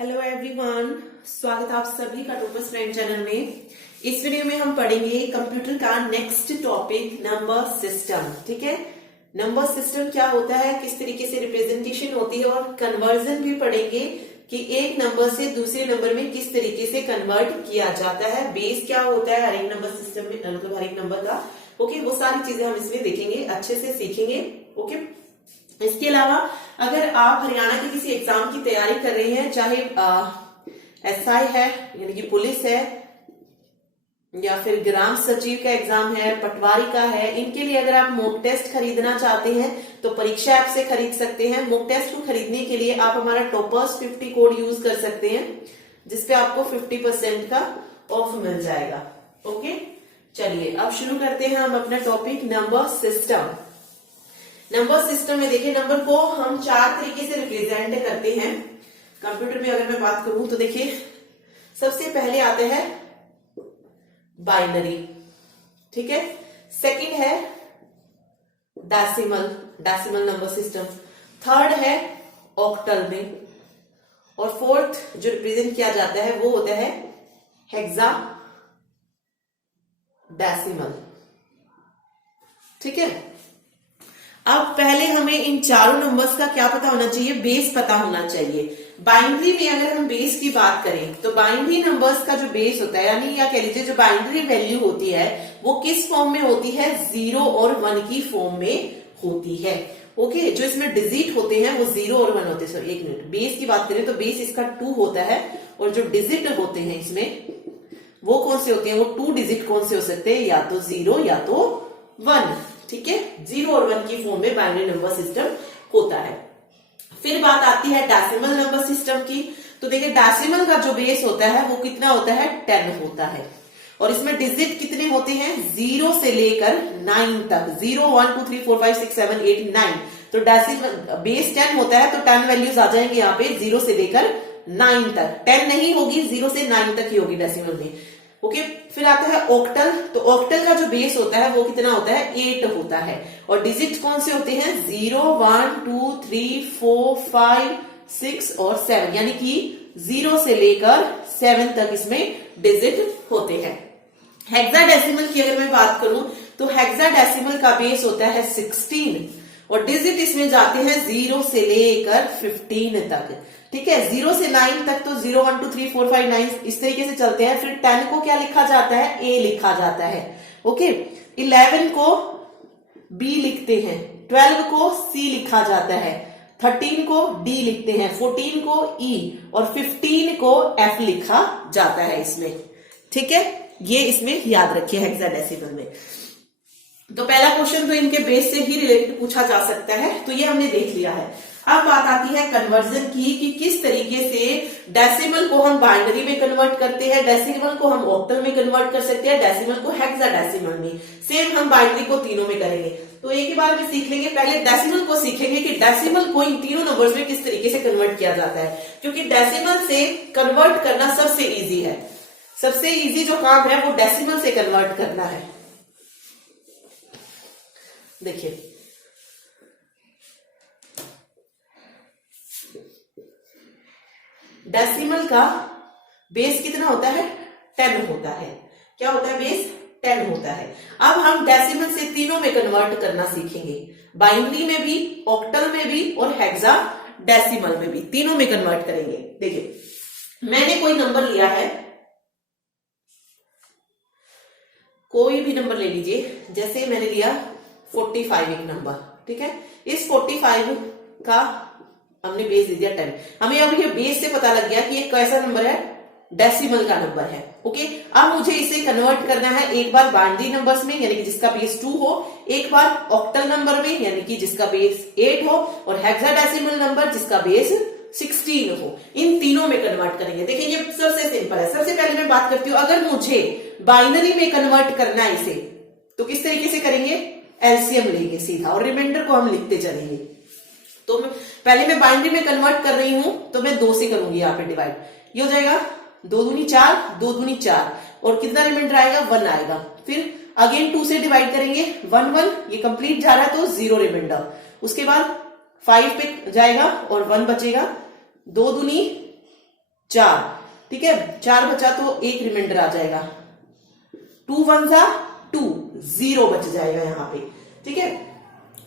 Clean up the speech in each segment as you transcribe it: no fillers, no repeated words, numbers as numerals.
Hello everyone, स्वागत है आप सभी का टॉपर्स फ्रेंड चैनल में। इस वीडियो में हम पढ़ेंगे कंप्यूटर का नेक्स्ट टॉपिक नंबर सिस्टम। ठीक है, नंबर सिस्टम क्या होता है, किस तरीके से रिप्रेजेंटेशन होती है और कन्वर्जन भी पढ़ेंगे कि एक नंबर से दूसरे नंबर में किस तरीके से कन्वर्ट किया जाता है, बेस क्या होता है हर एक नंबर सिस्टम में, मतलब हर एक नंबर का। ओके, वो सारी चीजें हम इसमें देखेंगे, अच्छे से सीखेंगे। ओके, इसके अलावा अगर आप हरियाणा के किसी एग्जाम की तैयारी कर रहे हैं, चाहे एसआई है यानी कि पुलिस है, या फिर ग्राम सचिव का एग्जाम है, पटवारी का है, इनके लिए अगर आप मॉक टेस्ट खरीदना चाहते हैं तो परीक्षा ऐप से खरीद सकते हैं। मॉक टेस्ट को खरीदने के लिए आप हमारा टॉपर्स 50 कोड यूज कर सकते हैं, जिसपे आपको 50% का ऑफ मिल जाएगा। ओके, चलिए अब शुरू करते हैं हम अपना topic number system. Number system में देखिए, नंबर को हम 4 तरीके से रिप्रेजेंट करते हैं कंप्यूटर में। अगर मैं बात करूं तो देखिए, सबसे पहले आते हैं बाइनरी, ठीक है। सेकंड है डेसिमल नंबर सिस्टम। थर्ड है ऑक्टल में, और फोर्थ जो रिप्रेजेंट किया जाता है वो होता है हेक्सा डेसिमल। ठीक है, अब पहले हमें इन चारों नंबर्स का क्या पता होना चाहिए, बेस पता होना चाहिए। बाइनरी में अगर हम बेस की बात करें तो बाइनरी नंबर्स का जो बेस होता है, यानी या कह लीजिए जो बाइनरी वैल्यू होती है वो किस फॉर्म में होती है, 0 और 1 की फॉर्म में होती है। ओके, जो इसमें डिजिट होते हैं वो 0 और 1 होते हैं। सर एक मिनट, बेस की बात करें तो बेस इसका 2 होता है, और जो डिजिट होते हैं इसमें वो कौन से होते हैं, वो 2 डिजिट कौन से हो सकते हैं, या तो 0 या तो 1। ठीक है, 0 और 1 की फॉर्म में बाइनरी नंबर सिस्टम होता है। फिर बात आती है डेसिमल नंबर सिस्टम की। तो देखिए, डेसिमल का जो बेस होता है वो कितना होता है, 10 होता है, और इसमें डिजिट कितने होते हैं, 0 से लेकर 9 तक। 0 1 2 3 4 5 6 7 8 9। तो डेसिमल बेस 10 होता है, तो 10 वैल्यूज आ जाएंगे यहाँ पे 0 से लेकर 9 तक। 10 नहीं होगी, 0 से 9 तक ही होगी डेसिमल में। ओके, फिर आता है ऑक्टल। तो ऑक्टल का जो बेस होता है वो कितना होता है, 8 होता है, और डिजिट कौन से होते हैं, 0 1 2 3 4 5 6 और 7, यानी कि 0 से लेकर 7 तक इसमें डिजिट होते हैं। हेक्साडेसिमल की अगर मैं बात करूं तो हेक्साडेसिमल का बेस होता है 16, और डिजिट इसमें जाते हैं 0 से लेकर 15 तक। ठीक है, 0 से 9 तक तो 0 1 2 3 4 5 9 इस तरीके से चलते हैं। फिर 10 को क्या लिखा जाता है, ए लिखा जाता है। ओके, 11 को बी लिखते हैं, 12 को सी लिखा जाता है, 13 को डी लिखते हैं, 14 को ई, और 15 को एफ लिखा जाता है इसमें। ठीक है, ये इसमें याद रखिए हेक्साडेसिमल में। तो पहला क्वेश्चन तो इनके बेस से ही रिलेटेड पूछा जा सकता है, तो ये हमने देख लिया है। अब बात आती है कन्वर्जन की, कि किस तरीके से डेसिमल को हम बाइनरी में कन्वर्ट करते हैं, डेसिमल को हम ऑक्टल में कन्वर्ट कर सकते हैं, डेसिमल को हेक्साडेसिमल में। सेम हम बाइनरी को तीनों में करेंगे। तो एक ही बार में सीख लेंगे। पहले डेसिमल को सीखेंगे कि डेसिमल को इन तीनों नंबर्स में किस तरीके से कन्वर्ट किया जाता है, क्योंकि डेसिमल से कन्वर्ट करना सबसे ईजी है। सबसे ईजी जो काम है वो डेसिमल से कन्वर्ट करना है। देखिए, डेसिमल का बेस कितना होता है, 10 होता है। क्या होता है, बेस 10 होता है। अब हम डेसिमल से तीनों में कन्वर्ट करना सीखेंगे, बाइनरी में भी, ऑक्टल में भी, और हेक्साडेसिमल में भी, तीनों में कन्वर्ट करेंगे। देखिए, मैंने कोई नंबर लिया है, कोई भी नंबर ले लीजिए, जैसे मैंने लिया 45 एक नंबर। ठीक है, इस 45 का हमने बेस दे दिया 10। हमें अब ये बेस से पता लग गया कि ये कैसा नंबर है, डेसिमल का नंबर है। ओके, अब मुझे इसे कन्वर्ट करना है, एक बार बाइनरी नंबर्स में यानी कि जिसका बेस 2 हो, एक बार ऑक्टल नंबर में यानी कि जिसका बेस 8 हो, और हेक्साडेसिमल नंबर जिसका बेस 16 हो। इन तीनों में कन्वर्ट करेंगे। देखिए, ये सबसे सिंपल है। सबसे पहले मैं बात करती हूँ, अगर मुझे बाइनरी में कन्वर्ट करना है इसे, तो किस तरीके से करेंगे, एलसीएम लेंगे सीधा, और रिमाइंडर को हम लिखते चलेंगे। तो पहले मैं बाइनरी में कन्वर्ट कर रही हूं, तो मैं 2 से करूंगी यहाँ पे डिवाइड। ये हो जाएगा 2 दूनी 4, 2 दूनी 4, और कितना रिमाइंडर आएगा, 1 आएगा। फिर अगेन 2 से डिवाइड करेंगे, 1 1, ये कंप्लीट जा रहा है तो 0 रिमाइंडर। उसके बाद 5 पे जाएगा और 1 बचेगा, 2 दूनी 4, ठीक है, 4 बचा तो एक रिमाइंडर आ जाएगा, 2 1 जा 2, 0 बच जाएगा यहाँ पे, ठीक है।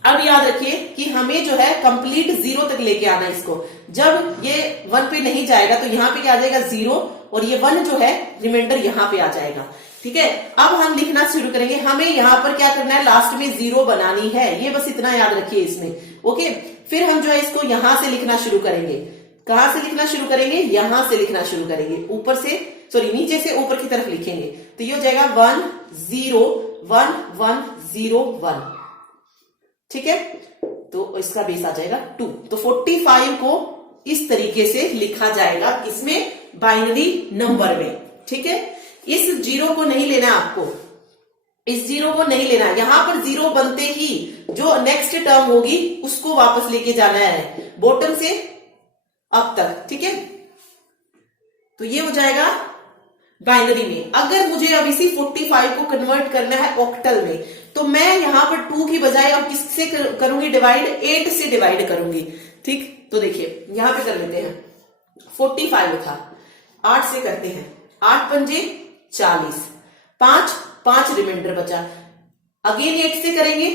अब याद रखिए कि हमें जो है कंप्लीट 0 तक लेके आना है इसको। जब ये 1 पे नहीं जाएगा तो यहाँ पे क्या आ जाएगा 0, और ये 1 जो है रिमाइंडर यहाँ पे आ जाएगा, ठीक है। अब हम लिखना शुरू करेंगे। हमें यहाँ पर क्या करना है, लास्ट में 0 बनानी है, ये बस इतना याद रखिए इसमें, ओके। फिर हम जो है इसको यहां से लिखना शुरू करेंगे। कहां से लिखना शुरू करेंगे, यहां से लिखना शुरू करेंगे, ऊपर से सॉरी नीचे से ऊपर की तरफ लिखेंगे। तो ये हो जाएगा 1 0 1 1 0 1, ठीक है। तो इसका बेस आ जाएगा 2। तो 45 को इस तरीके से लिखा जाएगा, इसमें बाइनरी नंबर में, ठीक है। इस 0 को नहीं लेना आपको, इस 0 को नहीं लेना, यहां पर 0 बनते ही जो नेक्स्ट टर्म होगी उसको वापस लेके जाना है बॉटम से अप तक, ठीक है। तो ये हो जाएगा बाइनरी में। अगर मुझे अब इसी 45 को कन्वर्ट करना है ऑक्टल में, तो मैं यहां पर 2 की बजाय अब किससे करूंगी डिवाइड, 8 से डिवाइड करूंगी, ठीक। तो देखिए यहां पे कर लेते हैं, 45 था, 8 से करते हैं, 8 पंजे 40, 5 रिमाइंडर बचा, अगेन 8 से करेंगे।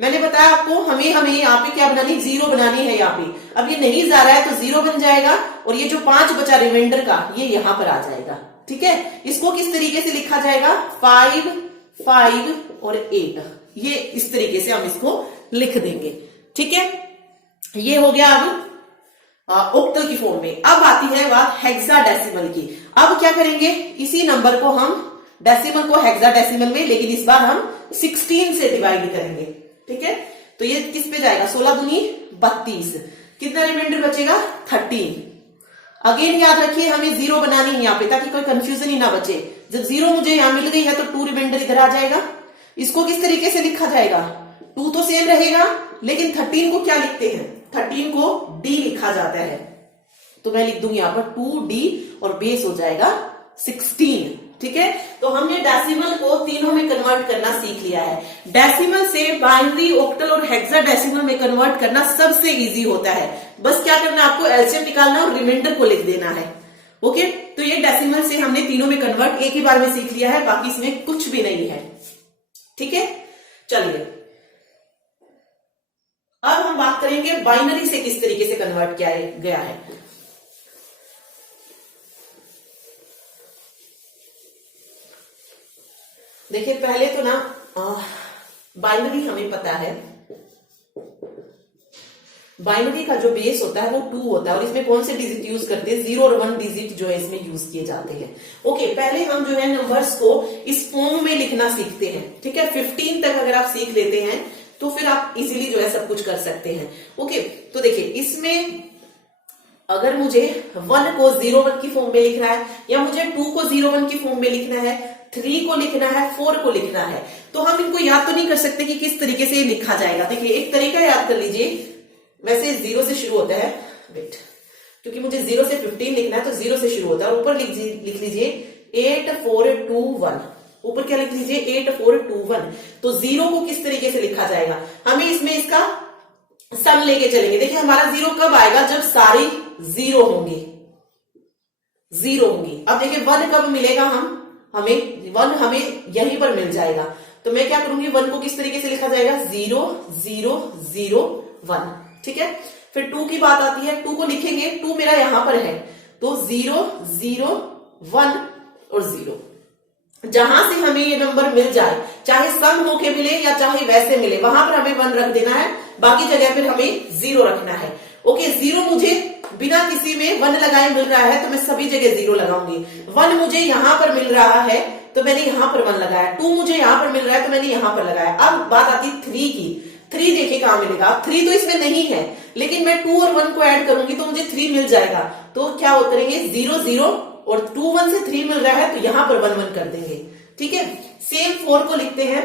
मैंने बताया आपको हमें यहाँ पे क्या बनानी, 0 बनानी है यहाँ पे। अब ये नहीं जा रहा है तो 0 बन जाएगा, और ये जो 5 बचा रिमाइंडर का ये यहां पर आ जाएगा, ठीक है। इसको किस तरीके से लिखा जाएगा, 5 5 और 8, ये इस तरीके से हम इसको लिख देंगे, ठीक है। ये हो गया अब ऑक्टल की फॉर्म में। अब आती है बात हेक्साडेसिमल की। अब क्या करेंगे, इसी नंबर को हम डेसिमल को हेक्साडेसिमल में, लेकिन इस बार हम 16 से डिवाइड करेंगे, ठीक है। तो ये किस पे जाएगा, 16 दूनी 32, कितना रिमाइंडर बचेगा 13। अगेन याद रखिए हमें 0 बनानी है यहाँ पे, ताकि कोई कंफ्यूजन ही ना बचे। जब 0 मुझे यहाँ मिल गई है तो 2 रिमाइंडर इधर आ जाएगा। इसको किस तरीके से लिखा जाएगा, 2 तो सेम रहेगा, लेकिन 13 को क्या लिखते हैं, 13 को D लिखा जाता है। तो मैं लिख दूंगी यहाँ पर 2D और बेस हो जाएगा 16, ठीक है। तो हमने डेसिमल को तीनों में कन्वर्ट करना सीख लिया है। डेसिमल से बाइनरी, ऑक्टल और हेक्साडेसिमल में कन्वर्ट करना सबसे इजी होता है। बस क्या करना, आपको एलसीएम निकालना और रिमाइंडर को लिख देना है, ओके। तो ये डेसिमल से हमने तीनों में कन्वर्ट एक ही बार में सीख लिया है, बाकी इसमें कुछ भी नहीं है, ठीक है। चलिए अब हम बात करेंगे बाइनरी से किस तरीके से कन्वर्ट किया गया है। देखिए पहले तो ना बाइनरी हमें पता है, बाइनरी का जो बेस होता है वो 2 होता है, और इसमें कौन से डिजिट यूज करते हैं, 0 और 1 डिजिट जो है इसमें यूज किए जाते हैं, ओके। पहले हम जो है नंबर्स को इस फॉर्म में लिखना सीखते हैं, ठीक है। 15 तक अगर आप सीख लेते हैं तो फिर आप इजीली जो है सब कुछ कर सकते हैं, ओके। तो देखिए इसमें अगर मुझे 1 को 0 1 की फॉर्म में लिखना है, या मुझे 2 को 0 1 की फॉर्म में लिखना है, 3 को लिखना है, 4 को लिखना है, तो हम इनको याद तो नहीं कर सकते कि किस तरीके से लिखा जाएगा। देखिए एक तरीका याद कर लीजिए, वैसे 0 से शुरू होता है, वेट, क्योंकि मुझे 0 से 15 लिखना है तो 0 से शुरू होता है। ऊपर लिख लीजिए 8 4 2 1, ऊपर क्या लिख लीजिए 8 4 2 1। तो 0 को किस तरीके से लिखा जाएगा, हमें इसमें इसका सम लेके चलेंगे। देखिए हमारा 0 कब आएगा, जब सारी 0 होंगी, 0 होंगी। अब देखिए 1 कब मिलेगा, हमें 1 हमें यहीं पर मिल जाएगा। तो मैं क्या करूंगी, 1 को किस तरीके से लिखा जाएगा, 0 0 0 1, ठीक है। फिर 2 की बात आती है, 2 को लिखेंगे, 2 मेरा यहां पर है, तो 0 0 1 और 0। जहां से हमें ये नंबर मिल जाए, चाहे सम होके मिले या चाहे वैसे मिले, वहां पर हमें 1 रख देना है, बाकी जगह पर हमें 0 रखना है, ओके। 0 मुझे बिना किसी में 1 लगाए मिल रहा है तो मैं सभी जगह 0 लगाऊंगी। 1 मुझे यहां पर मिल रहा है तो मैंने यहां पर 1 लगाया, 2 मुझे यहां पर मिल रहा है तो मैंने यहां पर लगाया। अब बात आती 3 की, 3 देखिए कहां मिलेगा, 3 तो इसमें नहीं है, लेकिन मैं 2 और 1 को ऐड करूंगी तो मुझे 3 मिल जाएगा। तो क्या करेंगे, 0 0 और 2 1 से 3 मिल रहा है तो यहां पर 1 1 कर देंगे, ठीक है। सेम 4 को लिखते हैं,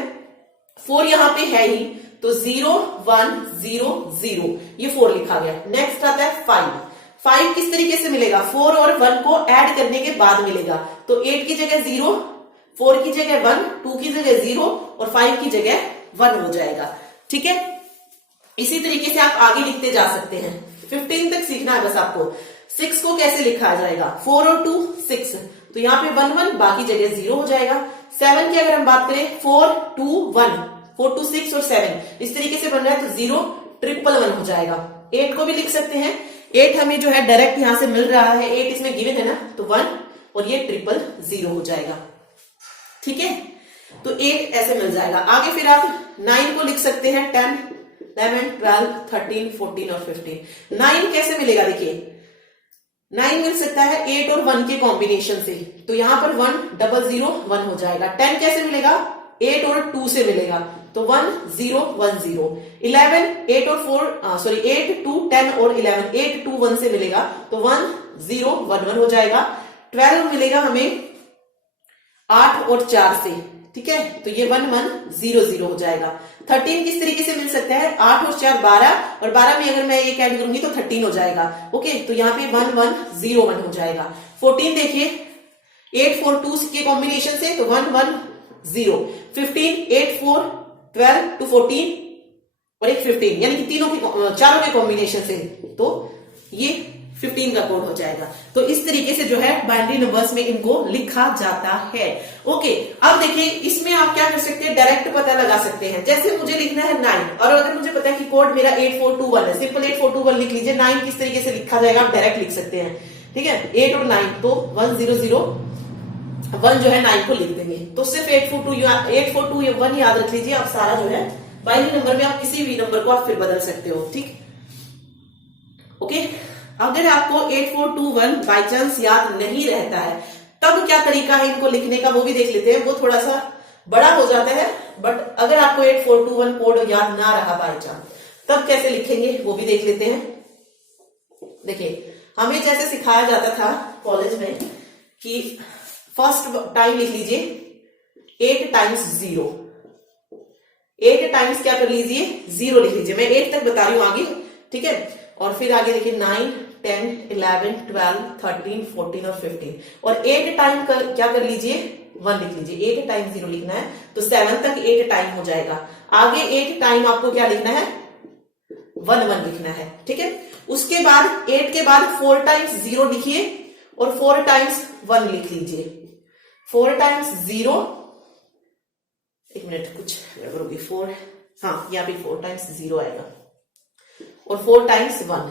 4 यहां पे है ही, तो 0 1 0 0, ये 4 लिखा गया। नेक्स्ट आता है 5। 5 किस तरीके से मिलेगा, 4 और 1 को ऐड करने के बाद मिलेगा। तो 8 की जगह 0, 4 की जगह 1, 2 की जगह 0 और 5 की जगह 1 हो जाएगा, ठीक है। इसी तरीके से आप आगे लिखते जा सकते हैं, 15 तक सीखना है बस आपको। 6 को कैसे लिखा जाएगा, 4 और 2 6, तो यहाँ पे 1 1, बाकी जगह 0 हो जाएगा। 7 की अगर हम बात करें 4 2 1, 4 2 6 और 7 इस तरीके से बन रहा है तो 0 1 1 हो जाएगा। 8 को भी लिख सकते हैं, 8 हमें जो है डायरेक्ट यहां से मिल रहा है, 8 इसमें गिवन है ना, तो 1 और ये 000 हो जाएगा। ठीक है, तो 8 ऐसे मिल जाएगा। आगे फिर आप 9 को लिख सकते हैं, 10 11 12 13 14 और 15। 9 कैसे मिलेगा, देखिए 9 मिल सकता है 8 और 1 के कॉम्बिनेशन से, तो यहां पर 1 0 0 1 हो जाएगा। 10 कैसे मिलेगा, 8 और 2 से मिलेगा, तो 1 0 1 0। 11 8 और 8 2 10 और 11 8 2 1 से मिलेगा, तो 1 0 1 1 हो जाएगा। 12 मिलेगा हमें 8 और 4 से, ठीक है, तो ये 1 1 0 0 हो जाएगा। 13 किस तरीके से मिल सकता है, 8 और 4 12, और 12 में अगर मैं एक ऐड करूंगी तो 13 हो जाएगा। ओके, तो यहाँ पे 1 1 0 1 हो जाएगा। 14 देखिए 8 4 2 के कॉम्बिनेशन से, तो 1 1 0। 15 8 4 12 to 14 और एक 15, यानी कि चारों के कॉम्बिनेशन से, तो ये 15 का कोड हो जाएगा। तो इस तरीके से जो है बाइनरी नंबर्स में इनको लिखा जाता है। ओके, अब देखिए इसमें आप क्या कर सकते हैं, डायरेक्ट पता लगा सकते हैं। जैसे मुझे लिखना है 9, और अगर मुझे पता है कि कोड मेरा 8421 है, सिंपल 8421 लिख लीजिए। 9 किस तरीके से लिखा जाएगा आप डायरेक्ट लिख सकते हैं, ठीक है, 8 और 9, तो 1 0 0 1 जो है 9 को लिख देंगे, तो सिर्फ 8421 याद रख लीजिए। आप सारा जो है बाइनरी नंबर में आप किसी भी नंबर को आप फिर बदल सकते हो, ठीक। ओके, अगर आपको 8421 बाई चांस याद नहीं रहता है, तब क्या तरीका है इनको लिखने का वो भी देख लेते हैं। वो थोड़ा सा बड़ा हो जाता है, बट अगर आपको 8421 कोड याद ना रहा बाई चांस, तब कैसे लिखेंगे वो भी देख लेते हैं। देखिए हमें जैसे सिखाया जाता था कॉलेज में कि फर्स्ट टाइम लिख लीजिए 8 टाइम्स 0, 8 टाइम्स क्या कर लीजिए 0 लिख लीजिए। मैं 8 तक बता रही हूं आगे, ठीक है, और फिर आगे देखिए 9 10 11 12 13 14 और 15, और 8 टाइम क्या कर लीजिए 1 लिख लीजिए। 8 टाइम 0 लिखना है तो 7 तक 8 टाइम हो जाएगा। आगे 8 टाइम आपको क्या लिखना है 1 1 लिखना है, ठीक है। उसके बाद 8 के बाद 4 टाइम्स 0 लिखिए और 4 टाइम्स 1 लिख लीजिए। 4 टाइम्स 0, एक मिनट कुछ गड़बड़ होगी, 4, हाँ यहाँ पे 4 टाइम्स 0 आएगा और 4 टाइम्स 1।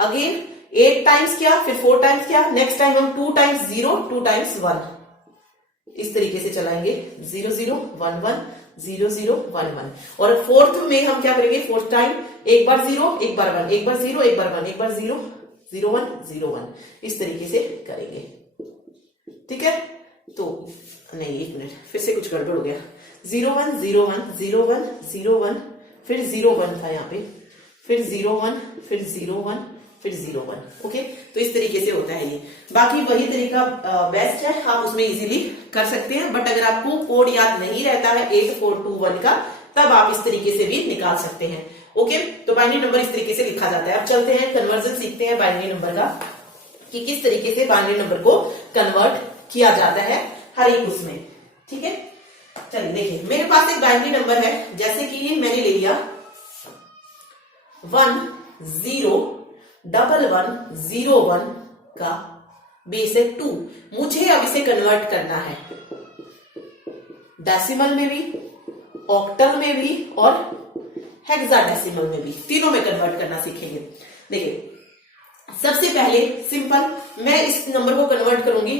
अगेन 8 टाइम्स क्या, फिर 4 टाइम्स क्या, नेक्स्ट टाइम हम 2 टाइम्स 0 2 टाइम्स 1, इस तरीके से चलाएंगे 0 0 1 1 0 0 1 1। और फोर्थ में हम क्या करेंगे, फोर्थ टाइम एक बार 0 एक बार 1, एक बार 0 एक बार 1, एक बार 0 0 1 0 1, इस तरीके से करेंगे, ठीक है। तो नहीं एक मिनट, फिर से कुछ गड़बड़ हो गया। 0 1 0 1 0 1 0 1, फिर 0 1 था यहाँ पे, फिर 0 1, फिर 0 1, फिर 0 1। ओके, तो इस तरीके से होता है ये। बाकी वही तरीका बेस्ट है, आप उसमें इजीली कर सकते हैं। बट अगर आपको कोड याद नहीं रहता है 8421 का, तब आप इस तरीके से भी निकाल सकते हैं। ओके, तो बाइनरी नंबर इस तरीके से लिखा जाता है। अब चलते हैं कन्वर्जन सीखते हैं बाइनरी नंबर का, कि किस तरीके से बाइनरी नंबर को कन्वर्ट किया जाता है हर एक उसमें, ठीक है। चलिए देखिए, मेरे पास एक बाइनरी नंबर है, जैसे कि मैंने ले लिया 1 0 1 1 0 1 का बेस है 2। मुझे अब इसे कन्वर्ट करना है डेसिमल में भी, ऑक्टल में भी और हेक्साडेसिमल में भी, तीनों में कन्वर्ट करना सीखेंगे। देखिए सबसे पहले सिंपल मैं इस नंबर को कन्वर्ट करूंगी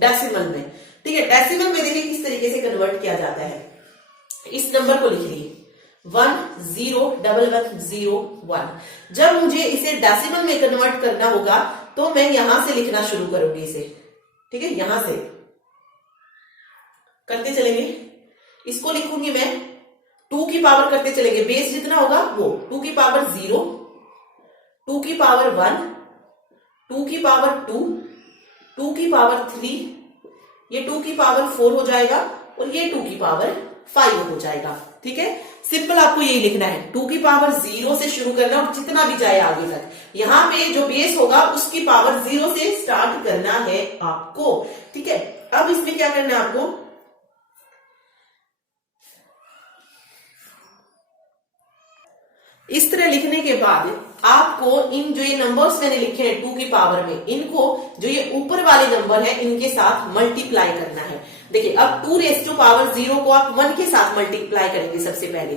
डेसिमल में, ठीक है। डेसिमल में देखिए किस तरीके से कन्वर्ट किया जाता है। इस नंबर को लिख लीजिए 1 0 1 1 0 1। जब मुझे इसे डेसिमल में कन्वर्ट करना होगा तो मैं यहां से लिखना शुरू करूंगी इसे, ठीक है, यहां से करते चलेंगे। इसको लिखूंगी मैं 2 की पावर करते चलेंगे, बेस जितना होगा वो 2 की पावर 0, 2 की पावर 1, 2 की पावर 2, 2 की पावर 3, ये 2 की पावर 4 हो जाएगा और ये 2 की पावर 5 हो जाएगा, ठीक है। सिंपल आपको यही लिखना है, 2 की पावर 0 से शुरू करना और जितना भी जाए आगे तक, यहां पे जो बेस होगा उसकी पावर 0 से स्टार्ट करना है आपको, ठीक है। अब इसमें क्या करना है आपको, इस तरह लिखने के बाद आपको इन जो ये नंबर्स मैंने लिखे हैं 2 की पावर में, इनको जो ये ऊपर वाले नंबर है इनके साथ मल्टीप्लाई करना है। देखिए अब 2 रेज़ टू पावर 0 को आप 1 के साथ मल्टीप्लाई करेंगे सबसे पहले,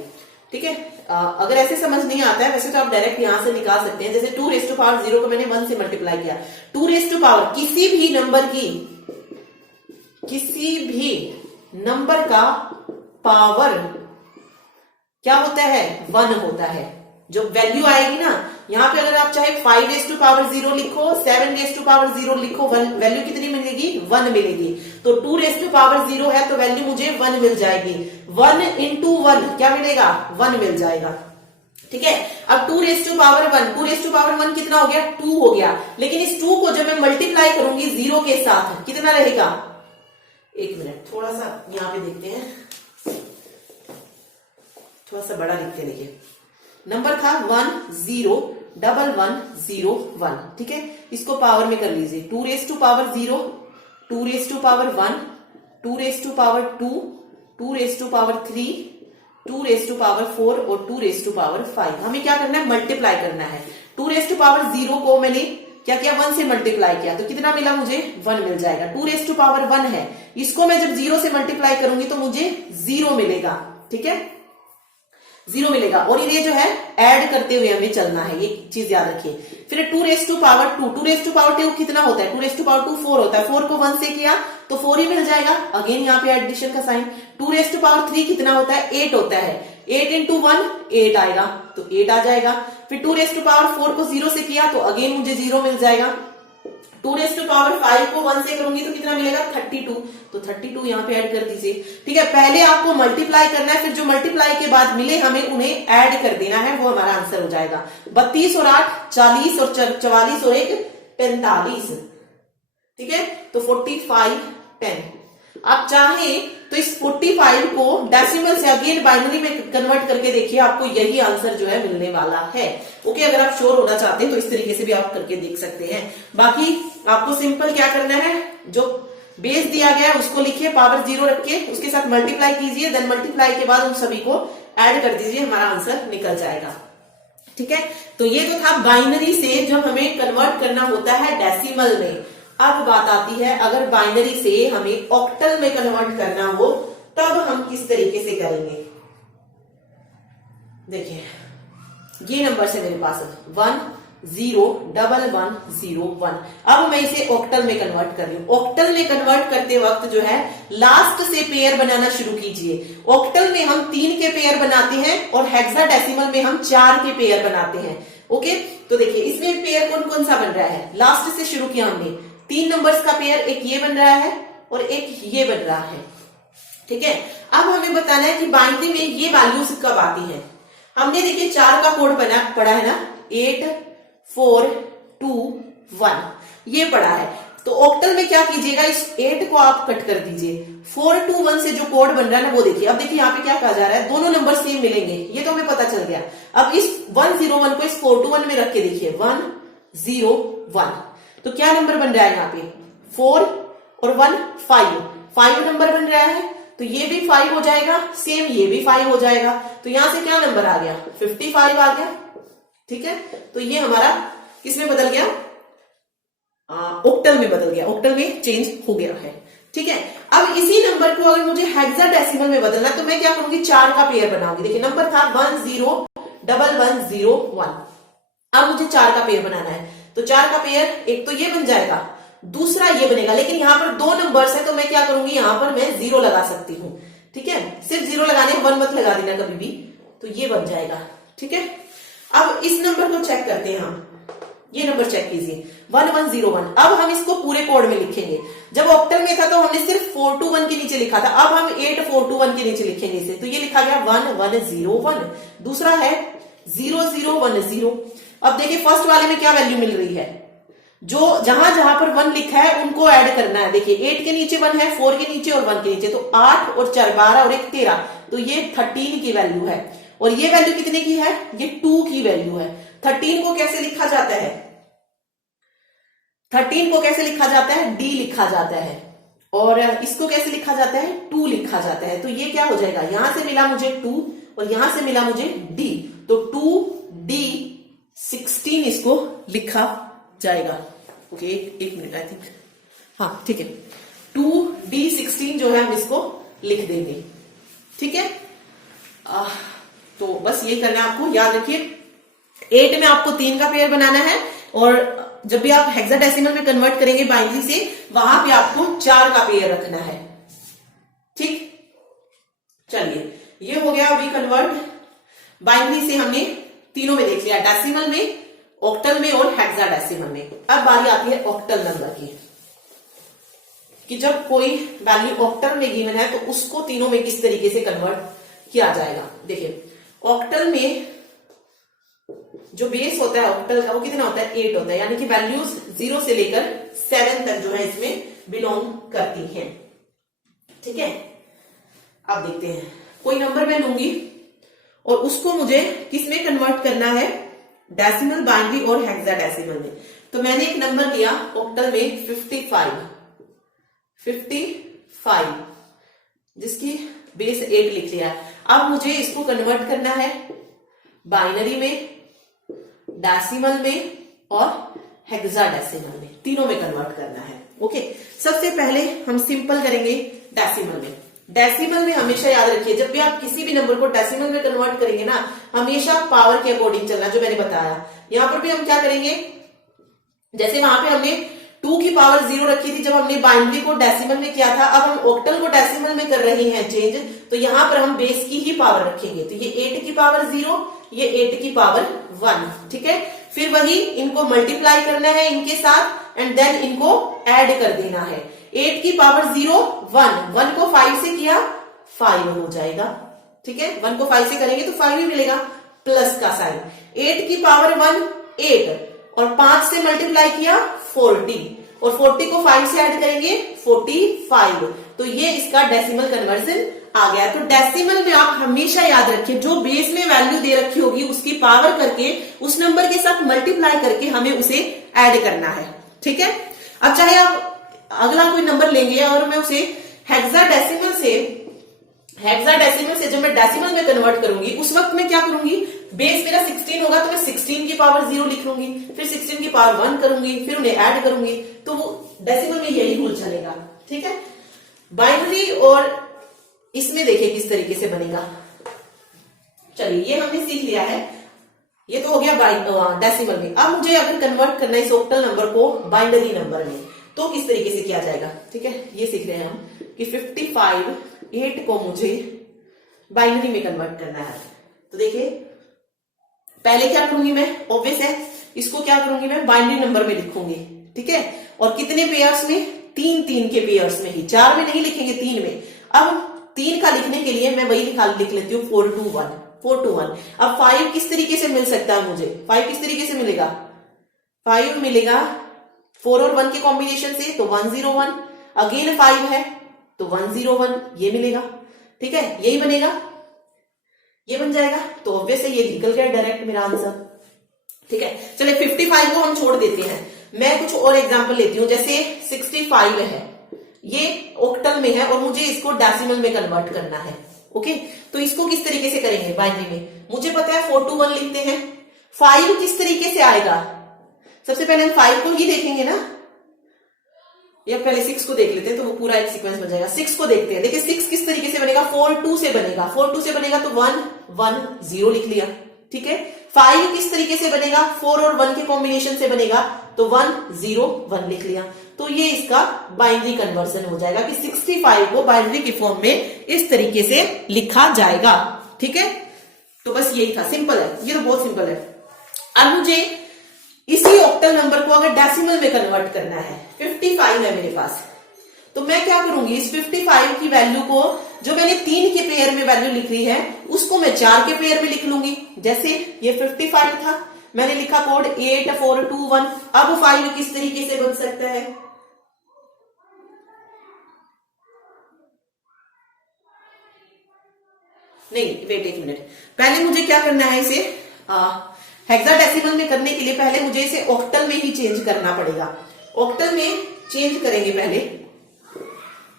ठीक है। अगर ऐसे समझ नहीं आता है वैसे तो आप डायरेक्ट यहां से निकाल सकते हैं। जैसे 2 रेज़ टू पावर 0 को मैंने 1 से मल्टीप्लाई किया, 2 रेज़ टू पावर किसी भी नंबर का पावर क्या होता है, 1 होता है। जो वैल्यू आएगी ना, यहाँ पे अगर आप चाहे 5 रेज़ टू पावर 0 लिखो, 7 रेज़ टू पावर 0 लिखो, वैल्यू कितनी मिलेगी, 1 मिलेगी। तो 2 रेज़ टू पावर 0 है तो वैल्यू मुझे 1 मिल जाएगी। 1 इंटू 1 क्या मिलेगा, 1 मिल जाएगा, ठीक है। अब 2 raise to power 1, 2 raise to power 1 कितना हो गया, 2 हो गया। लेकिन इस 2 को जब मैं मल्टीप्लाई करूंगी 0 के साथ कितना रहेगा, एक मिनट थोड़ा सा यहां पे देखते हैं, थोड़ा सा बड़ा लिखते, देखिए नंबर था 1 0 1 1 0 1, ठीक है। इसको पावर में कर लीजिए, 2 raise to power 0, 2 raise to power 1, 2 raise to power 2, 2 raise to power 3, 2 raise to power 4 और 2 रेज़ टू पावर 5। हमें क्या करना है, मल्टीप्लाई करना है। 2 रेज़ टू पावर 0 को मैंने क्या किया, 1 से मल्टीप्लाई किया तो कितना मिला मुझे, 1 मिल जाएगा। 2 रेज़ टू पावर 1 है, इसको मैं जब 0 से मल्टीप्लाई करूंगी तो मुझे 0 मिलेगा, ठीक है, 0 मिलेगा। और ये जो है ऐड करते हुए हमें चलना है, ये चीज याद रखिए। फिर 2 raise to power 2, 2 raise to power 2 कितना होता है, 2 रेज़ टू पावर 2 4 होता है, 4 को 1 से किया तो 4 ही मिल जाएगा। अगेन यहाँ पे एडिशन का साइन। 2 रेज़ टू पावर 3 कितना होता है, 8 होता है, 8 इंटू 1 8 आएगा तो 8 आ जाएगा। फिर 2 रेज़ टू पावर 4 को 0 से किया तो अगेन मुझे 0 मिल जाएगा। 2 रेज़ टू पावर 5 को 1 से करूंगी तो कितना मिलेगा, 32, तो 32 यहाँ पे ऐड कर दीजिए, ठीक है। पहले आपको मल्टीप्लाई करना है, फिर जो मल्टीप्लाई के बाद मिले हमें उन्हें ऐड कर देना है, वो हमारा आंसर हो जाएगा। 32 और 8 40 और 44 और 1 45, ठीक है। तो 45 10। आप चाहें तो इस 45 को डेसिमल से अगेन बाइनरी में कन्वर्ट करके देखिए, आपको यही आंसर जो है मिलने वाला है। ओके, अगर आप श्योर होना चाहते हैं तो इस तरीके से भी आप करके देख सकते हैं। बाकी आपको सिंपल क्या करना है, जो बेस दिया गया है उसको लिखिए, पावर 0 रख के उसके साथ मल्टीप्लाई कीजिए, देन मल्टीप्लाई के बाद उन सभी को ऐड कर दीजिए, हमारा आंसर निकल जाएगा, ठीक है। तो ये तो था बाइनरी से जब हमें कन्वर्ट करना होता है डेसिमल में। अब बात आती है अगर बाइनरी से हमें ऑक्टल में कन्वर्ट करना हो तब हम किस तरीके से करेंगे। देखिए ये नंबर है मेरे पास 1 0 1 1 0 1। अब मैं इसे ऑक्टल में कन्वर्ट कर रही हूं। ऑक्टल में कन्वर्ट करते वक्त जो है लास्ट से पेयर बनाना शुरू कीजिए। ऑक्टल में हम 3 के पेयर बनाते हैं और हेक्साडेसिमल में हम 4 के पेयर बनाते हैं। ओके, तो देखिए इसमें पेयर कौन कौन सा बन रहा है, लास्ट से शुरू किया हमने, 3 नंबर्स का पेयर, एक ये बन रहा है और एक ये बन रहा है, ठीक है। अब हमें बताना है कि बाइनरी में ये वैल्यूज कब आती हैं। हमने देखिए 4 का कोड पढ़ा है ना, 8 4 2 1 ये पढ़ा है। तो ऑक्टल में क्या कीजिएगा, इस 8 को आप कट कर दीजिए, 4 2 1 से जो कोड बन रहा है ना वो देखिए। अब देखिए यहाँ पे क्या कहा जा रहा है, दोनों नंबर सेम मिलेंगे, ये तो हमें पता चल गया। अब इस 1 0 1 को इस 4 2 1 में रख के देखिए, 1 0 1, तो क्या नंबर बन रहा है यहाँ पे, 4 और 1 5 नंबर बन रहा है। तो ये भी 5 हो जाएगा, सेम ये भी 5 हो जाएगा। तो यहां से क्या नंबर आ गया, 55 आ गया, ठीक है। तो ये हमारा किसमें बदल गया, ऑक्टल में बदल गया, ऑक्टल में चेंज हो गया है, ठीक है। अब इसी नंबर को अगर मुझे हेक्साडेसिमल में बदलना तो मैं क्या करूंगी, 4 का पेयर बनाऊंगी। देखिए नंबर था 1 0 1 1 0 1। अब मुझे 4 का पेयर बनाना है, तो 4 का पेयर एक तो ये बन जाएगा, दूसरा ये बनेगा। लेकिन यहां पर 2 नंबर्स है तो मैं क्या करूंगी, यहां पर मैं 0 लगा सकती हूं, ठीक है। सिर्फ 0 लगाने, 1 मत लगा देना कभी भी। तो ये बन जाएगा, ठीक है। अब इस नंबर को चेक करते हैं हम, ये नंबर चेक कीजिए 1 1 0 1। अब हम इसको पूरे कोड में लिखेंगे। जब ऑक्टल में था तो हमने सिर्फ 4 2 1 के नीचे लिखा था, अब हम 8 4 2 1 के नीचे लिखेंगे इसे। तो ये लिखा गया 1 1 0 1। दूसरा है 0 0 1 0। अब देखिए फर्स्ट वाले में क्या वैल्यू मिल रही है, जो जहां जहां पर 1 लिखा है उनको ऐड करना है। देखिए 8 के नीचे 1 है, 4 के नीचे और 1 के नीचे, तो 8 और 4 12 और 1 13, तो ये 13 की वैल्यू है। और ये वैल्यू कितने की है, ये 2 की वैल्यू है। 13 को कैसे लिखा जाता है, 13 को कैसे लिखा जाता है, D लिखा जाता है। और इसको कैसे लिखा जाता है, 2 लिखा जाता है। तो ये क्या हो जाएगा, यहां से मिला मुझे 2 और यहां से मिला मुझे D, तो 2D 16 इसको लिखा जाएगा। ओके, एक मिनट, आई थिंक, हाँ ठीक है, 2D16 जो है हम इसको लिख देंगे। ठीक है, तो बस ये करना है आपको, याद रखिए 8 में आपको 3 का पेयर बनाना है, और जब भी आप हेक्साडेसिमल में कन्वर्ट करेंगे बाइनरी से, वहां पे आपको 4 का पेयर रखना है। ठीक, चलिए ये हो गया अभी कन्वर्ट। बाइनरी से हमने तीनों में देख लिया, डेसिमल में, ऑक्टल में और हेक्साडेसिमल में। अब बारी आती है ऑक्टल नंबर की, कि जब कोई वैल्यू ऑक्टल में गिवन है तो उसको तीनों में किस तरीके से कन्वर्ट किया जाएगा। देखिए, ऑक्टल में जो बेस होता है ऑक्टल का वो कितना होता है, 8 होता है, यानी कि वैल्यूज 0 से लेकर 7 तक जो है इसमें बिलोंग करती हैं। ठीक है, अब देखते हैं, कोई नंबर मैं लूंगी और उसको मुझे किस में कन्वर्ट करना है, डेसिमल, बाइनरी और हेक्साडेसिमल में। तो मैंने एक नंबर लिया ऑक्टल में 55, जिसकी बेस 8 लिख लिया। अब मुझे इसको कन्वर्ट करना है बाइनरी में, डेसिमल में और हेक्साडेसिमल में, तीनों में कन्वर्ट करना है। ओके, सबसे पहले हम सिंपल करेंगे डेसिमल में। डेसिमल में हमेशा याद रखिए, जब भी आप किसी भी नंबर को डेसिमल में कन्वर्ट करेंगे ना, हमेशा पावर के अकॉर्डिंग चलना, जो मैंने बताया। यहां पर भी हम क्या करेंगे, जैसे वहां पे हमने 2 की पावर 0 रखी थी जब हमने बाइनरी को डेसिमल में किया था, अब हम ऑक्टल को डेसिमल में कर रहे हैं चेंज, तो यहां पर हम बेस की ही पावर रखेंगे। तो ये 8 की पावर 0, ये 8 की पावर 1। ठीक है, फिर वही इनको मल्टीप्लाई करना है इनके साथ, एंड देन इनको ऐड कर देना है। 8 की पावर 0 1 को 5 से किया 5 हो जाएगा। ठीक है, 1 को 5 से करेंगे तो 5 ही मिलेगा, प्लस का साइन। 8 की पावर 1 8, और 5 से मल्टीप्लाई किया 40, और 40 को 5 से ऐड करेंगे 45। तो ये इसका डेसिमल कन्वर्जन आ गया। तो डेसिमल में आप हमेशा याद रखिए, जो बेस में वैल्यू दे रखी होगी उसकी पावर करके, उस नंबर के साथ मल्टीप्लाई करके हमें उसे ऐड करना है। ठीक है, अब चाहे आप अगला कोई नंबर लेंगे और मैं उसे हेक्साडेसिमल से जब मैं डेसिमल में कन्वर्ट करूंगी, उस वक्त मैं क्या करूंगी, बेस मेरा 16 होगा तो मैं 16 की पावर 0 लिख लूंगी, फिर 16 की पावर 1 करूंगी, फिर उन्हें ऐड करूंगी, तो वो डेसिमल में यही रूल चलेगा। ठीक है, बाइनरी और इसमें देखिए किस तरीके से बनेगा। चलिए, ये हमने सीख लिया है, ये तो हो गया डेसिमल में। अब मुझे अगर कन्वर्ट करना है इस ऑक्टल नंबर को बाइनरी नंबर में, तो किस तरीके से किया जाएगा। ठीक है, ये सीख रहे हैं हम कि 55 8 को मुझे बाइनरी में कन्वर्ट करना है। तो देखिए, पहले क्या करूंगी मैं, ऑब्वियस है, इसको क्या करूंगी मैं बाइनरी नंबर में लिखूंगी। ठीक है, और कितने पेयर्स में, 3 के पेयर्स में ही, 4 में नहीं लिखेंगे, 3 में। अब 3 का लिखने के लिए मैं वही लिख लेती हूँ 4 to 1। अब 5 किस तरीके से मिल सकता है मुझे, 5 किस तरीके से मिलेगा, 5 मिलेगा 4 और 1 के कॉम्बिनेशन से, तो 101, अगेन 5 है तो 101, ये मिलेगा। ठीक है, यही बनेगा, ये बन जाएगा। तो ऑब्वियस है, ये निकल गया डायरेक्ट मेरा आंसर। ठीक है, चलिए 55 को हम छोड़ देते हैं, मैं कुछ और एग्जांपल लेती हूं। जैसे 65 है, ये ऑक्टल में है और मुझे इसको डेसिमल में कन्वर्ट करना है। ओके, तो इसको किस तरीके से करेंगे बाइनरी में, मुझे पता है 4 to 1 लिखते हैं। 5 किस तरीके से आएगा, सबसे पहले हम 5 को ही देखेंगे ना, या पहले 6 को देख लेते हैं तो वो पूरा एक सीक्वेंस बन जाएगा। 6 को देखते हैं, देखिए 6 किस तरीके से बनेगा, 4 2 से बनेगा, 4 2 से बनेगा तो 1 1 0 लिख लिया। ठीक है, 5 किस तरीके से बनेगा, 4 और 1 के कॉम्बिनेशन से बनेगा, तो 1 0 1 लिख लिया। तो ये इसका बाइनरी कन्वर्जन हो जाएगा कि 65 को बाइनरी की फॉर्म में इस तरीके से लिखा जाएगा। ठीक है, तो बस यही था, सिंपल है, ये तो बहुत सिंपल है। अब मुझे इसी ऑक्टल नंबर को अगर डेसिमल में कन्वर्ट करना है, 55 है मेरे पास, तो मैं क्या करूंगी, इस 55 की वैल्यू को, जो मैंने 3 के पेयर में वैल्यू लिखी है, उसको मैं 4 के पेयर में लिख लूंगी। जैसे ये 55 था, मैंने लिखा कोड 8 4 2 1। अब 5 किस तरीके से बन सकता है, नहीं वेट एक मिनट, पहले मुझे क्या करना है, इसे हेक्साडेसिमल में करने के लिए पहले मुझे इसे ऑक्टल में ही चेंज करना पड़ेगा। ऑक्टल में चेंज करेंगे पहले,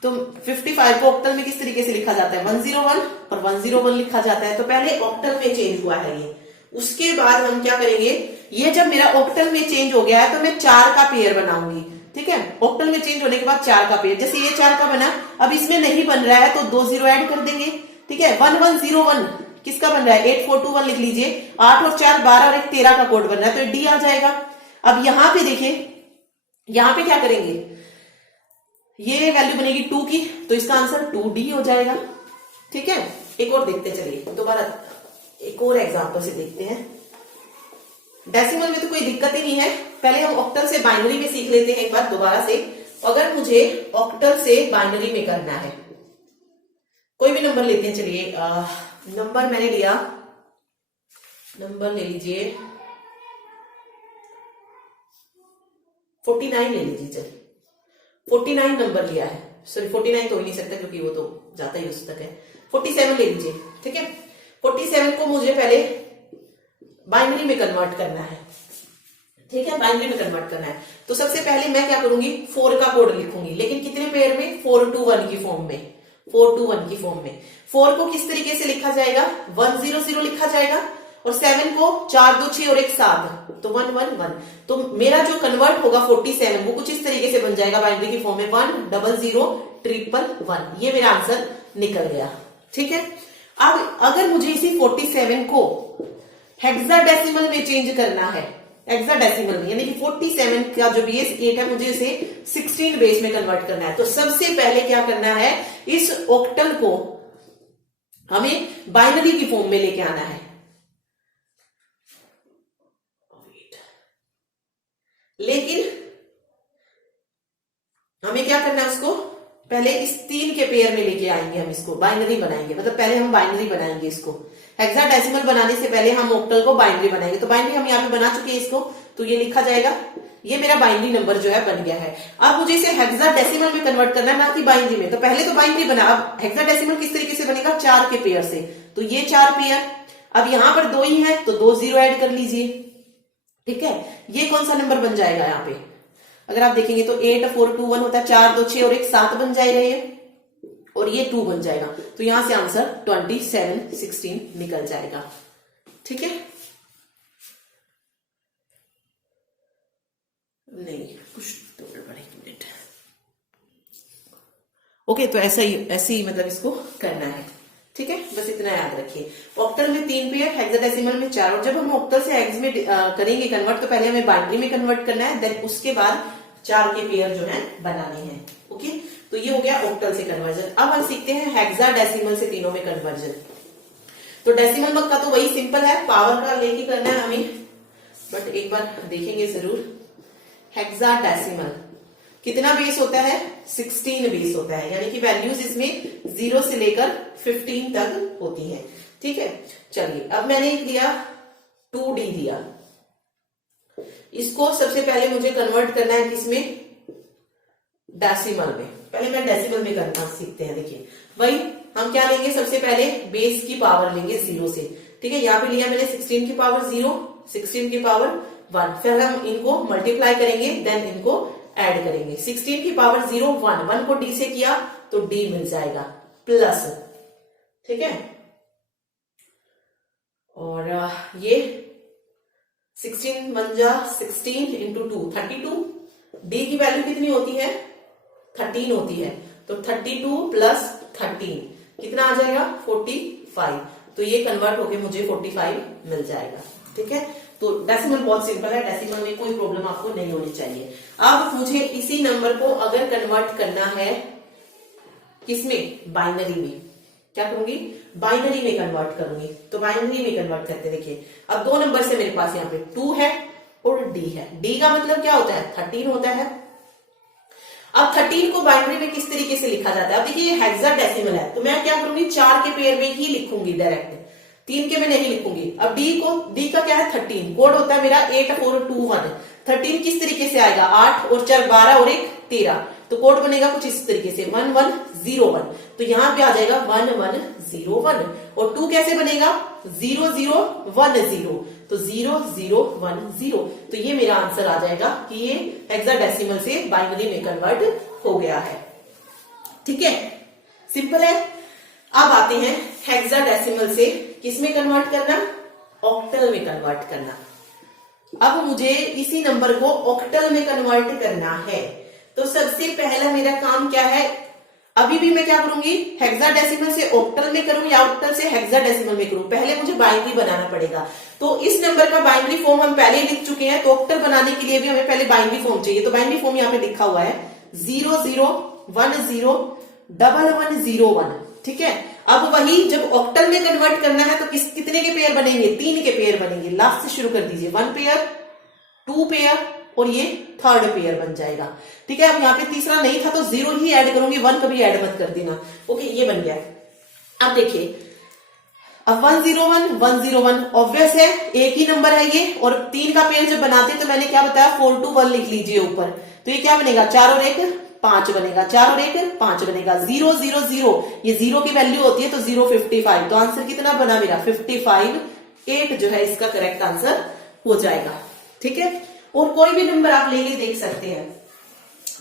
तो 55 को ऑक्टल में किस तरीके से लिखा जाता है, 101 और 101 लिखा जाता है। तो पहले ऑक्टल में चेंज हुआ है ये, उसके बाद हम क्या करेंगे, ये जब मेरा ऑक्टल में चेंज हो गया है तो मैं 4 का पेयर बनाऊंगी। ठीक है, ऑक्टल में चेंज होने के बाद 4 का पेयर, जैसे ये 4 का बना, अब इसमें नहीं बन रहा है तो 2 जीरो ऐड कर देंगे। ठीक है, 1101 किसका बन रहा है, 8421 लिख लीजिए, 8 और 4 12 और 1 13 का कोड बन रहा है, तो डी आ जाएगा। अब यहां पे देखिए, यहां पे क्या करेंगे, ये वैल्यू बनेगी 2 की, तो इसका आंसर 2D हो जाएगा। ठीक है, एक और देखते चलिए, दोबारा एक और एग्जांपल से देखते हैं। डेसिमल में तो कोई दिक्कत ही नहीं है, पहले हम ऑक्टल से बाइनरी में सीख लेते हैं एक बार दोबारा से। अगर मुझे ऑक्टल से बाइनरी में करना है, कोई भी नंबर लेते हैं, चलिए नंबर मैंने लिया, नंबर ले लीजिए 49 ले लीजिए, चलिए 49 नंबर लिया है, सॉरी 49 तो हो ही नहीं सकता क्योंकि वो तो जाता ही उस तक है, 47 ले लीजिए। ठीक है, 47 को मुझे पहले बाइनरी में कन्वर्ट करना है। ठीक है, बाइनरी में कन्वर्ट करना है, तो सबसे पहले मैं क्या करूंगी, 4 का कोड लिखूंगी, लेकिन कितने पेयर में, 4 to 1 की फॉर्म में, 4 to 1 की फॉर्म में। 4 को किस तरीके से लिखा जाएगा, 100 लिखा जाएगा, और 7 को 4 2 6 और 1 7, तो 111। तो मेरा जो कन्वर्ट होगा 47 वो कुछ इस तरीके से बन जाएगा बाइनरी की फॉर्म में, 1000111, ये मेरा आंसर निकल गया। ठीक है, अब अगर मुझे इसी 47 को हेक्साडेसिमल में चेंज करना है, हेक्साडेसिमल में, यानी कि 47 का जो बेस 8 है मुझे इसे 16 बेस में कन्वर्ट करना है, तो सबसे पहले क्या करना है, इस ऑक्टल को हमें बाइनरी की फॉर्म में लेके आना है। लेकिन हमें क्या करना है, उसको पहले इस 3 के पेयर में लेके आएंगे, हम इसको बाइनरी बनाएंगे, मतलब पहले हम बाइनरी बनाएंगे इसको, हेक्साडेसिमल बनाने से पहले हम ऑक्टल को बाइनरी बनाएंगे। तो बाइनरी हम यहाँ पे बना चुके हैं इसको, तो ये लिखा जाएगा, ये मेरा बाइनरी नंबर जो है बन गया है। अब मुझे इसे हेक्साडेसिमल में कन्वर्ट करना है, ना कि बाइनरी में, तो पहले तो बाइनरी बना, अब हेक्साडेसिमल किस तरीके से बनेगा, 4 के पेयर से, तो ये 4 पेयर, अब यहां पर 2 ही है तो 2 जीरो ऐड कर लीजिए। ठीक है, ये कौन सा नंबर बन जाएगा, यहाँ पे अगर आप देखेंगे तो 8 4 2 1 होता है, 4 2 6 और 1 7 बन जाएगा ये, और ये 2 बन जाएगा, तो यहां से आंसर 27 16 निकल जाएगा। ठीक है, नहीं कुछ तो गड़बड़ है, एक मिनट। ओके, तो ऐसे ही मतलब इसको करना है। ठीक है, बस इतना याद रखिए, ऑक्टल में 3 पेयर, हेक्साडेसिमल में 4, और जब हम ऑक्टल से हेक्स में करेंगे कन्वर्ट, तो पहले हमें बाइनरी में कन्वर्ट करना है, देन उसके बाद 4 के पेयर जो है बनाने हैं। ओके, तो ये हो गया ऑक्टल से कन्वर्जन। अब हम सीखते हैं हेक्साडेसिमल से तीनों में कन्वर्जन। तो डेसिमल का तो वही सिंपल है, पावर का लेके करना है हमें, बट एक बार देखेंगे जरूर। हेक्साडेसिमल कितना बेस होता है, 16 बेस होता है, यानी कि वैल्यूज इसमें 0 से लेकर 15 तक होती है। ठीक है, चलिए अब मैंने लिया 2D दिया, इसको सबसे पहले मुझे कन्वर्ट करना है किसमें, डेसिमल में। पहले मैं डेसिमल में करना सीखते हैं। देखिए वही हम क्या लेंगे, सबसे पहले बेस की पावर लेंगे 0 से। ठीक है, यहाँ पे लिया मैंने 16 की पावर 0, 16 की पावर 1, फिर हम इनको मल्टीप्लाई करेंगे, देन इनको ऐड करेंगे। 16 की पावर 0 1, 1 को D से किया तो D मिल जाएगा, प्लस, ठीक है, और ये 16 बन जा 16 इंटू 2 32, D की वैल्यू कितनी होती है, 13 होती है, तो 32 प्लस 13 कितना आ जाएगा, 45, तो ये कन्वर्ट होके मुझे 45 मिल जाएगा। ठीक है, तो डेसिमल बहुत सिंपल है, डेसिमल में कोई प्रॉब्लम आपको नहीं होनी चाहिए। अब मुझे इसी नंबर को अगर कन्वर्ट करना है किसमें, बाइनरी में, क्या करूंगी, बाइनरी में कन्वर्ट करूंगी। तो बाइनरी में कन्वर्ट करते देखिए, अब 2 नंबर से मेरे पास यहाँ पे 2 है और D है। D का मतलब क्या होता है, 13 होता है। अब 13 को बाइनरी में किस तरीके से लिखा जाता है, अब देखिए ये हेक्साडेसिमल है, तो मैं क्या करूंगी, 4 के पेयर में ही लिखूंगी डायरेक्ट, 3 के में नहीं लिखूंगी। अब D का क्या है, 13, कोड होता है मेरा 8421। 13 किस तरीके से आएगा, 8 और 4 12 और 1 13, तो कोड बनेगा कुछ इस तरीके से 1101, तो यहां पे आ जाएगा 1101। और 2 कैसे बनेगा, 0010, तो 0010, तो ये मेरा आंसर आ जाएगा कि ये हेक्साडेसिमल से बाइनरी में कन्वर्ट हो गया है। ठीक है, सिंपल है। अब आते हैं हेक्साडेसिमल से किसमें कन्वर्ट करना, ऑक्टल में कन्वर्ट करना। अब मुझे इसी नंबर को ऑक्टल में कन्वर्ट करना है, तो सबसे पहला मेरा काम क्या है, अभी भी मैं क्या करूंगी, हेक्साडेसिमल से ऑक्टल में करूं या ऑक्टल से हेक्साडेसिमल में करूं, पहले मुझे बाइनरी बनाना पड़ेगा। तो इस नंबर का बाइनरी फॉर्म हम पहले ही लिख चुके हैं, तो ऑक्टल बनाने के लिए भी हमें पहले बाइनरी फॉर्म चाहिए। तो बाइनरी फॉर्म यहाँ पे लिखा हुआ है 00101101, ठीक है। अब वही जब ऑक्टल में कन्वर्ट करना है तो कितने के पेयर बनेंगे, 3 के पेयर बनेंगे। लास्ट से शुरू कर दीजिए, 1 पेयर, 2 पेयर और ये 3rd पेयर बन जाएगा, ठीक है। अब यहाँ पे तीसरा नहीं था तो 0 ही ऐड करूंगी, 1 कभी ऐड मत कर देना। ओके, ये बन गया। अब देखिए, अब 101 101 ऑब्वियस है, एक ही नंबर है ये, और 3 का पेयर जब बनाते तो मैंने क्या बताया, 4 to 1 लिख लीजिए ऊपर। तो ये क्या बनेगा, 4 और 1 5 बनेगा, 4 और 1 5 बनेगा। 0 0 0, ये 0 की वैल्यू होती है तो 0 55। तो आंसर कितना बना मेरा 55, 8 जो है इसका करेक्ट आंसर हो जाएगा, ठीक है। और कोई भी नंबर आप लेके देख सकते हैं,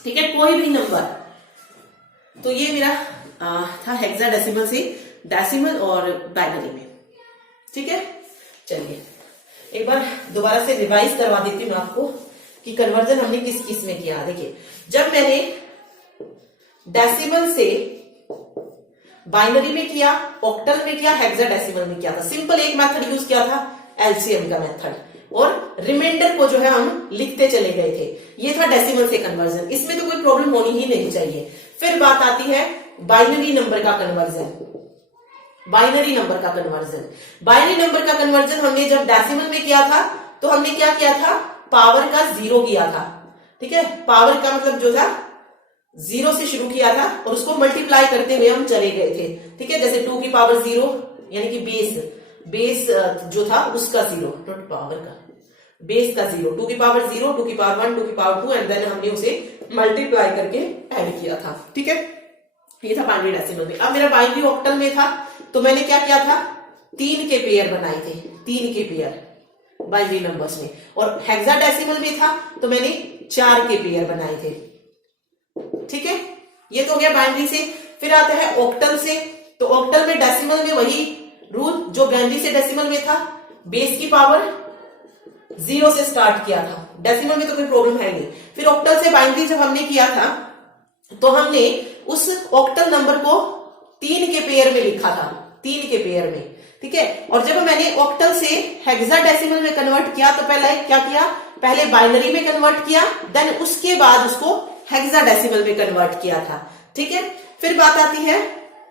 ठीक है, कोई भी नंबर। तो ये मेरा था हेक्साडेसिमल से डेसिमल और बाइनरी में, ठीक है। चलिए एक बार दोबारा से रिवाइज करवा देती हूँ आपको कि कन्वर्जन हमने किस किस में किया। देखिए, जब मैंने डेसिमल से बाइनरी में किया, ऑक्टल में किया, हेक्साडेसिमल में किया था, सिंपल एक मेथड यूज किया था, एलसीएम का मेथड, और रिमाइंडर को जो है हम लिखते चले गए थे। ये था डेसिमल से कन्वर्जन, इसमें तो कोई प्रॉब्लम होनी ही नहीं चाहिए। फिर बात आती है बाइनरी नंबर का कन्वर्जन। बाइनरी नंबर का कन्वर्जन, बाइनरी नंबर का कन्वर्जन हमने जब डेसिमल में किया था तो हमने क्या किया था, पावर का 0 किया था, ठीक है। पावर का मतलब जो था 0 से शुरू किया था और उसको मल्टीप्लाई करते हुए हम चले गए थे, ठीक है। जैसे 2 की पावर 0 यानी कि बेस जो था उसका 0, नॉट पावर का, बेस का 0, 2 की पावर 0, 2 की पावर 1, 2 की पावर 2 एंड देन हमने उसे मल्टीप्लाई करके ऐड किया था, ठीक है। ये था बाइनरी डेसिमल में। अब मेरा बाइनरी ऑक्टल में था तो मैंने क्या किया था, 3 के पेयर बनाए थे, 3 के पेयर बाइनरी नंबर्स में। और हेक्साडेसिमल में था तो मैंने 4 के पेयर बनाए थे, ठीक है। ये तो हो गया बाइनरी से। फिर आता है ऑक्टल से, तो ऑक्टल में डेसिमल में वही रूल जो बाइनरी से डेसिमल में था, बेस की पावर 0 से स्टार्ट किया था, डेसिमल में तो कोई प्रॉब्लम है नहीं। फिर ऑक्टल से बाइनरी जब हमने किया था तो हमने उस ऑक्टल नंबर को 3 के पेयर में लिखा था, 3 के पेयर में, ठीक है। और जब मैंने ऑक्टल से हेक्साडेसिमल में कन्वर्ट किया तो पहले क्या किया, पहले बाइनरी में कन्वर्ट किया, देन उसके बाद उसको हेक्साडेसिमल में कन्वर्ट किया था, ठीक है। फिर बात आती है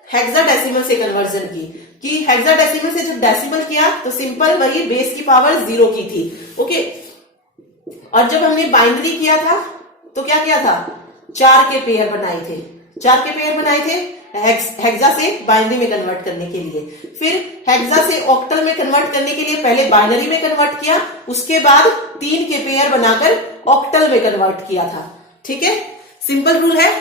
हेक्साडेसिमल से कन्वर्जन की, कि हेक्साडेसिमल से जब डेसिमल किया तो सिंपल वही बेस की पावर 0 की थी, ओके। और जब हमने बाइनरी किया था तो क्या किया था, 4 के पेयर बनाए थे, 4 के पेयर बनाए थे हेक्सा से बाइनरी में कन्वर्ट करने के लिए। फिर हेक्सा से ऑक्टल में कन्वर्ट करने के लिए पहले बाइनरी में कन्वर्ट किया, उसके बाद 3 के पेयर बनाकर ऑक्टल में कन्वर्ट किया था, ठीक है। सिंपल रूल है,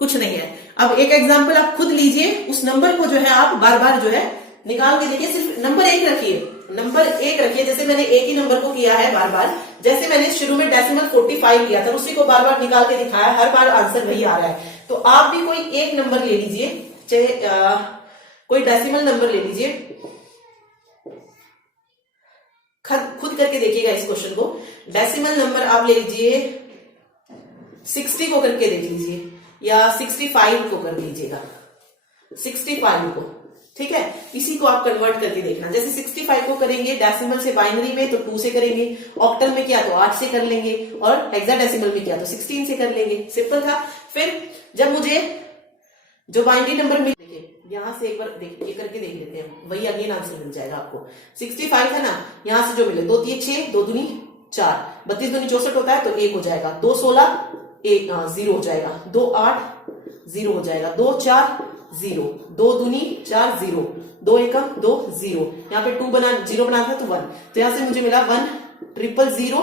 कुछ नहीं है। अब एक एग्जांपल आप खुद लीजिए, उस नंबर को जो है आप बार बार जो है निकाल के देखिए, सिर्फ नंबर 1 रखिए, नंबर 1 रखिए। जैसे मैंने एक ही नंबर को किया है बार बार, जैसे मैंने शुरू में डेसिमल 45 लिया था, उसी को बार बार निकाल के दिखाया, हर बार आंसर वही आ रहा है। तो आप भी कोई एक नंबर ले लीजिए, चाहे कोई डेसिमल नंबर ले लीजिए, खुद करके देखिएगा इस क्वेश्चन को। डेसिमल नंबर आप ले लीजिए 60 को करके देख लीजिए, या 65 को कर लीजिएगा, 65 को, ठीक है। इसी को आप कन्वर्ट करके देखना। जैसे 65 को करेंगे डेसिमल से बाइनरी में तो 2 से करेंगे, ऑक्टल में किया तो 8 से कर लेंगे, और हेक्साडेसिमल में किया तो 16 से कर लेंगे, सिंपल था। फिर जब मुझे जो बाइनरी नंबर मिल, देखिए यहां से एक बार ये करके देख लेते हैं, वही अगेन आंसर मिल जाएगा आपको। 65 है ना, यहां से जो मिले 2 3 6, 2 दूनी 4, 32 दूनी 64 होता है तो 1 हो जाएगा, 2 16 0 हो जाएगा, 2 8 0 हो जाएगा, 2 4 0, 2 दूनी 4 0, 2 एकम 2 0, यहाँ पे 0 बना था तो 1, तो यहां से मुझे मिला 1 0 0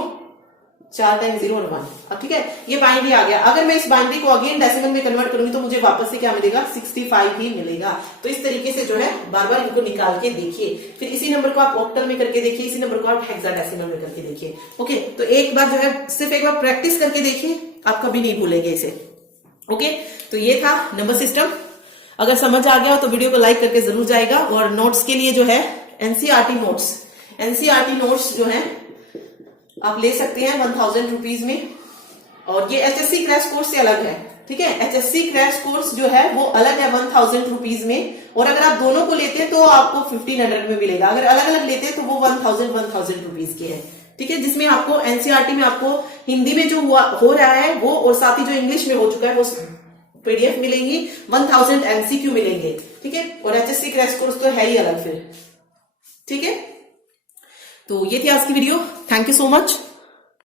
4 टाइम 0 और 1। अब ठीक है, ये बाइनरी आ गया। अगर मैं इस बाइनरी को अगेन डेसिमल में कन्वर्ट करूंगी तो मुझे वापस से क्या मिलेगा, 65 ही मिलेगा। तो इस तरीके से जो है बार बार इनको निकाल के देखिए, फिर इसी नंबर को आप ऑक्टल में करके देखिए, इसी नंबर को आप हेक्साडेसिमल में करके देखिए। ओके, तो एक बार जो है सिर्फ एक बार प्रैक्टिस करके देखिए, आप कभी नहीं भूलेंगे इसे। ओके, तो ये था नंबर सिस्टम। अगर समझ आ गया हो तो वीडियो को लाइक करके जरूर जाएगा, और नोट्स के लिए जो है एनसीईआरटी नोट्स एनसीईआरटी नोट्स जो है आप ले सकते हैं 1000 रुपीज में। और ये एचएससी क्रैश कोर्स से अलग है, ठीक है। एचएससी क्रैश कोर्स जो है वो अलग है 1000 रुपीज में, और अगर आप दोनों को लेते हैं तो आपको 1500 में मिलेगा। अगर अलग अलग लेते हैं तो वो 1000 रुपीज के है, ठीक है। जिसमें आपको एनसीईआरटी में आपको हिंदी में जो हो रहा है वो, और साथ ही जो इंग्लिश में हो चुका है वो पीडीएफ मिलेंगी, 1000 एमसीक्यू मिलेंगे, ठीक है। और एचएससी क्रैश कोर्स तो है ही अलग फिर, ठीक है। तो ये थी आज की video. Thank you so much.